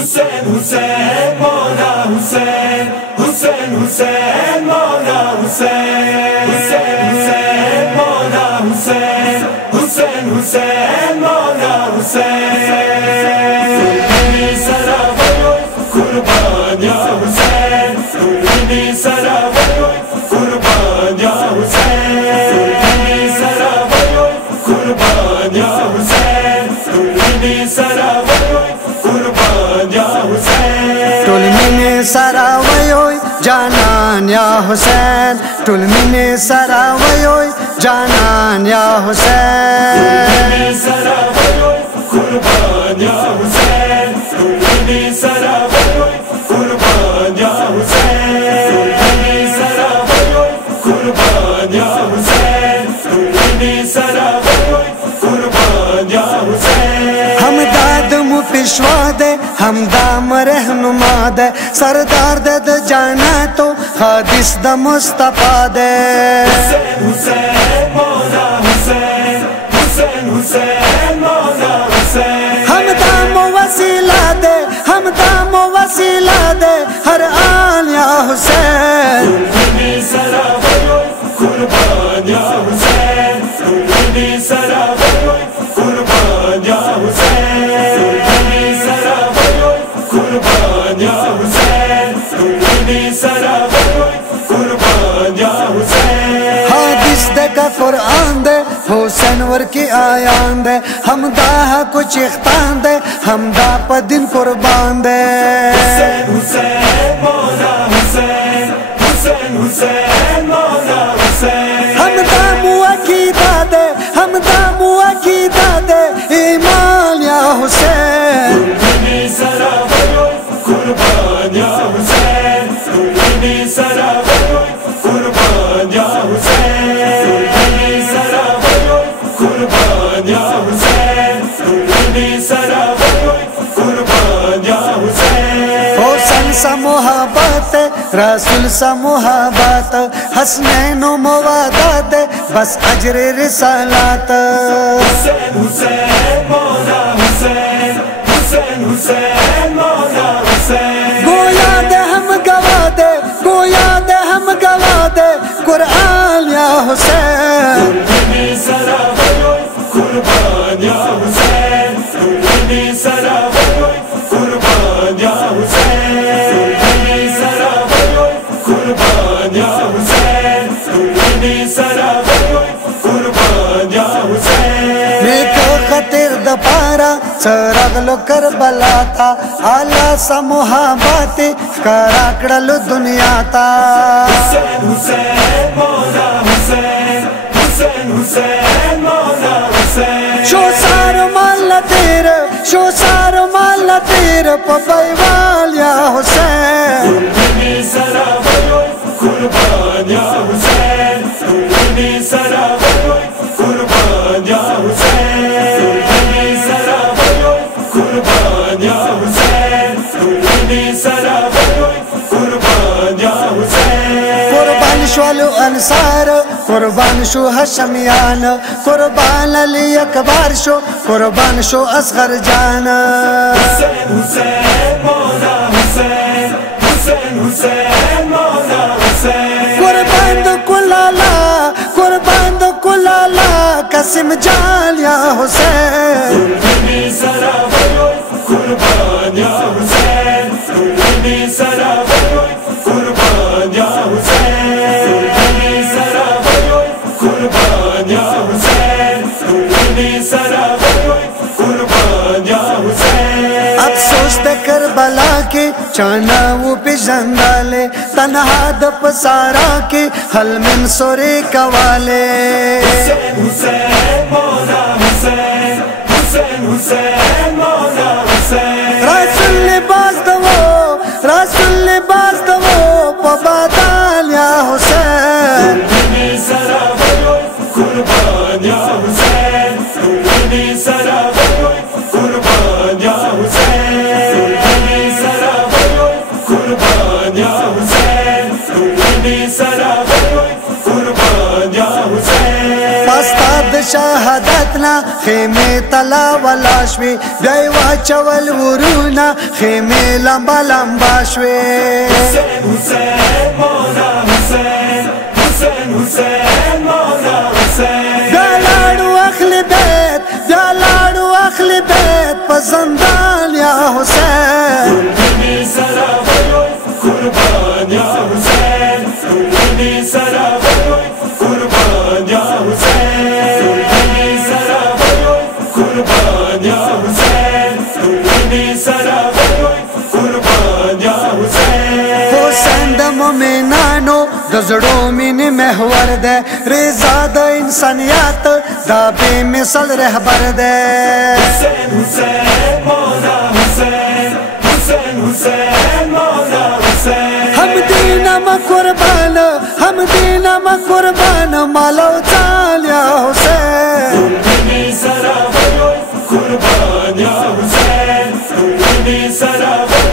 حسین حسین مولا حسین حسین حسین مولا حسین حسین حسین مولا حسین حسین حسین مولا حسین سراوی قربان یا حسین سراوی قربان یا حسین سراوی قربان یا حسین سراوی قربان یا حسین ټول مینې سره وایو جانان یا حسین ټول مینې سره وایو جانان یا حسین سراوی قربان یا حسین سراوی قربان یا حسین سراوی قربان یا حسین سراوی قربان یا حسین همداد مو پیشوا دے همدام رہنما دے سردار دے د جنتو حدیث د مصطفیٰ دے حسین حسین مولا حسین حسین حسین مولا حسین همدام وسیلہ دے همدام وسیلہ دے ہر آن یا حسین سراوی قربان یا حسین سراوی قربان یا حسین سراوی قربان یا حسین سراوی قربان یا حسین حدیث دے کا قرآن دے حسین ور کی آیان دے ہمدا کچھ اختان دے ہمدا پا دن قربان دے حسین حسین مولا حسین حسین حسین مولا حسین ہمدا مو عقیدہ دے ہمدا مو عقیدہ دے ایمان یا حسین سراوی قربان یا حسین سراوی قربان یا حسین سراوی قربان یا حسین سراوی قربان یا حسین حسین سا محبت رسول سا محبت حسنین و موادات بس اجر رسالات حسین حسین مولا حسین حسین حسین مولا حسین گویا دے ہم گوا دے گویا دے ہم گوا دے قرآن یا حسین سراوی قربان یا حسین سراوی قربان یا حسین سراوی قربان یا حسین سراوی قربان یا حسین نیکو خطر دپارا سرغلو کربلا تا آلہ سا محبت کراکڑلو دنیا تا حسین حسین مولا حسین حسین حسین مولا حسین شو سار مال تیر شو سار مال تیر پبیوال یا حسین سراوی قربان یا حسین سراوی قربان یا حسین سراوی قربان یا حسین سراوی قربان یا حسین قربان شوالو انصار قربان شو حشمیان قربان علی اکبر شو قربان شو اصغر جان حسین حسین مولا حسین حسین حسین مولا حسین قربان دو کلالا قربان دو کلالا قسم جان یا حسین سراوی قربان یا حسین سراوی قربان یا حسین سراوی قربان یا حسین سراوی قربان یا حسین افسوس دے کربلا کے چانا وہ پہ جندالے تنہا دپ سارا کے حل من سورے کوالے حسین حسین مولا حسین حسین حسین مولا حسین رسول لباس دو رسول لباس دو پبادال یا حسین سراوی قربان یا حسین سراوی قربان یا حسین سراوی قربان یا حسین سراوی قربان یا حسین پستاد شهادتنا خیمه تلا ولا شوی بیای واچول ورونا خیمه لمبا لمبا شوی حسین حسین مولا حسین حسین حسین مولا حسین دلاړو اخلی بیت دلاړو اخلی بیت په زندان یا حسین دنی سرا ویوی قربان یا حسین دنی سرا ویوی قربان یا حسین دنی سرا ویوی قربان یا حسین دنی سرا ویوی قربان یا حسین حسین د مومنانو د زړو مینې محور ده رضا د انسانیت دا بے مثل رهبر ده حسین حسین مولا حسین حسین حسین مولا حسین ہم دینم قربان ہم دینم قربان مالو چال یا حسین دنی سرا ویوی قربان یا حسین دنی سرا ویوی